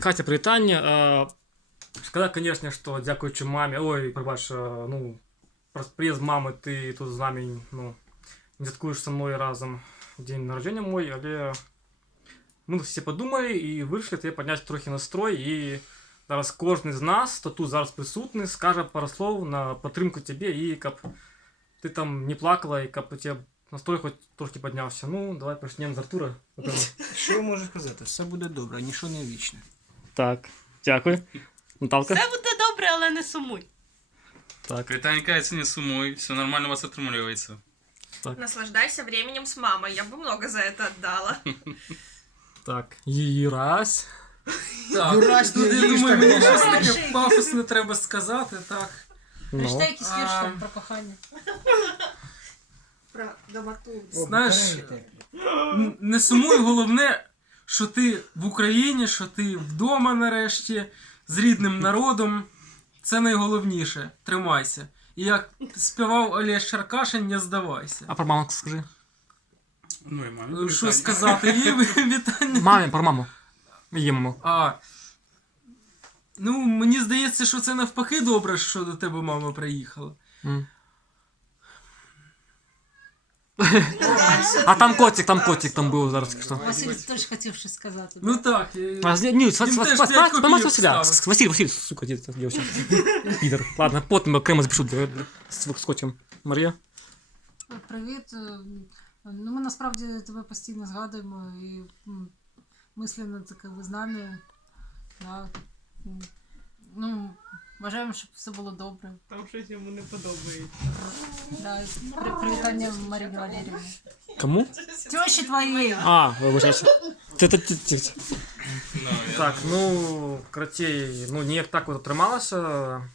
Катя, привітання. Сказати, конечно, що дякуючи мамі, ой, пробач, ну, про приїзд мами ти тут з нами, ну, не святкуєш зі мною разом день народження мой, але ми всі подумали і вирішили тебе підняти трохи настрой, і зараз кожен з нас, хто тут зараз присутній, скаже пару слов на підтримку тебе, і щоб ти там не плакала, і щоб у тебе настрой хоч трохи піднявся. Ну, давай почнемо з Артура. Що можу сказати? Все буде добре, нічого не вічне. Так, дякую. Наталка? Все буде добре, але не сумуй. Так, Виталий, кажется, не сумуй, все нормально у вас отрымливается. Наслаждайся временем с мамой. Я бы много за это отдала. так. Юрась. Так, Юрась, тут, ти я їж думаю, так мені щось багато. таке пафосне треба сказати, так. Ну. Прочитай якийсь вірш А. там про кохання. Про домоту. Знаєш, не сумуй, головне, що ти в Україні, що ти вдома нарешті, з рідним народом. Це найголовніше. Тримайся. І як співав Олег Черкашин, не здавайся. А про маму скажи. Ну и маме. Що сказати? Їй вітання. Мамі, про маму. Її маму. Ну, мені здається, що це навпаки добре, що до тебе мама приїхала. А там котик там був зараз. Що? Василь теж хотів щось сказати. Ну так. Ні, теж 5 копійок Василя. ставив. Василь, сука, дівчина. Підер. Ладно, потім окремо запишу з скотчем. Марія? Привіт. Ну, ми насправді тебе постійно згадуємо і мислено таке з нами. Да. Ну, бажаємо, щоб все було добре. Там щось йому не подобається. Да. Привітання Марії Валеріївні. Кому? Тьоші твоєї. Вибачайся. Так, ну, кратей, ну, ніяк так вот трималася.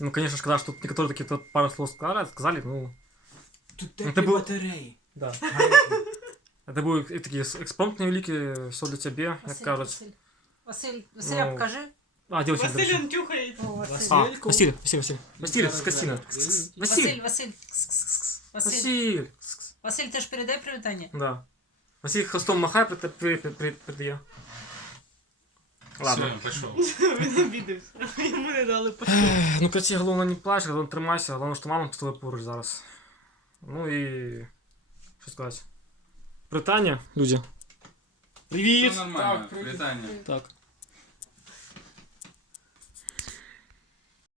Ну, конечно, шкода, что некоторые такие тут пару слов сказали, ну, Тут Ну, теплі ти був- батареї. да. Это будут такие экспромт невеликий, все для тебе, как кажуть. Василя, Ну, покажи. Девочка, Василь он тюхає. О, Василь. Василь, скотина. Василь, Василь. Василь. Василь. Василь, теж передай привітання. Да. Василь хвостом махай, придає. Ладно. Все, пошел. Він обідався. Йому не дали пошли. Ну, кстати, головне не плач, головне тримайся, головне, що мама з тобою поруч зараз. Ну і... Що сказати? Привітання, люди. Привіт! Все нормально, Так, привет. Виталий. Так.